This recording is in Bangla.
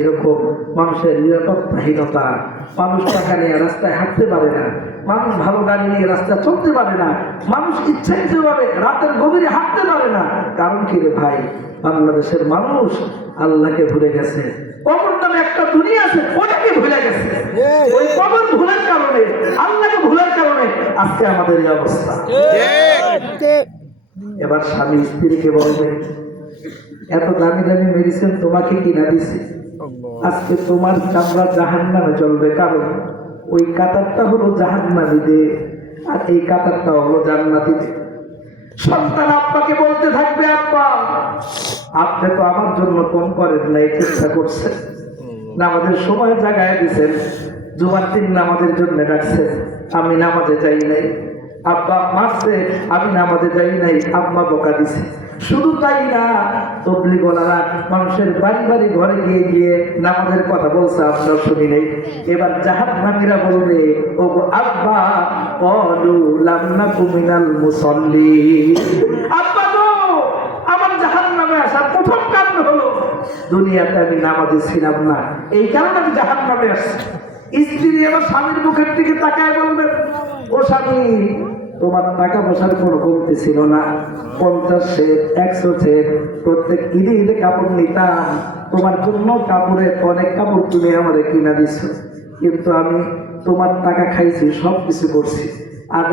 এরকম মানুষের নিরাপত্তাহীনতা, মানুষ টাকা নিয়ে রাস্তায় হাঁটতে পারে না, মানুষ ভালো গাড়ি নিয়ে রাস্তায় চলতে পারে না, মানুষ ইচ্ছাকৃতভাবে রাতের গভীরে হাঁটতে পারে না। কারণ কি রে ভাই? বাংলাদেশের মানুষ আল্লাহকে ভুলে গেছে। কবর নামে একটা দুনিয়া আছে, ওটাকে ভুলে গেছে। ওই কবর ভুলের কারণে, আল্লাহকে ভুলের কারণে আজকে আমাদের এই অবস্থা। এবার স্বামী স্ত্রীকে বলবে, এত দামি দামি মেডিসিন তোমাকে কিনা দিছে, আজকে তোমার চামড়া জাহান্নামে চলবে। কারণ ওই কাতারটা হলো জাহান্নামীদের আর এই কাতারটা হলো জান্নাতীদের। সন্তান আব্বাকে বলতে থাকবে, আব্বা আপনি তো আমার জন্য কম করেন নাই, চেষ্টা করছেন, নামাজের সময় জাগায় দিচ্ছেন, জুমার দিন নামাজের জন্য ডাকছেন, আমি নামাজে যাই নাই। আব্বা মারছে, আমি নামাজে যাই নাই, আম্মা বকা দিছে। শুধু তাই না, তবলিগওয়ালারা মানুষের বাড়ি বাড়ি ঘরে গিয়ে গিয়ে নামাজের কথা বলছে, আপনার শুনি নাই। এবার জাহান্নামীরা বলবে, ও আব্বা ক্বালু লাম নাকু মিনাল মুসাল্লিন। আব্বা গো, আমার জাহান্নামে আসার প্রথম কারণ হলো দুনিয়াতে আমি নামাজে ছিলাম না, এই কারণে আমি জাহান্নামে আসছি। স্ত্রী এবার স্বামীর মুখের দিকে তাকায় বলবেন, ও স্বামী, তোমার টাকা পয়সার কোনো কমতি ছিল না, 50 সের 100 সের প্রত্যেক ঈদে ঈদে কাপড় নিতাম, তোমার জন্য কাপড়ের অনেক কাপড় তুমি আমার কিনা দিছো, কিন্তু আমি তোমার টাকা খাইছি, সব কিছু করছি। আজ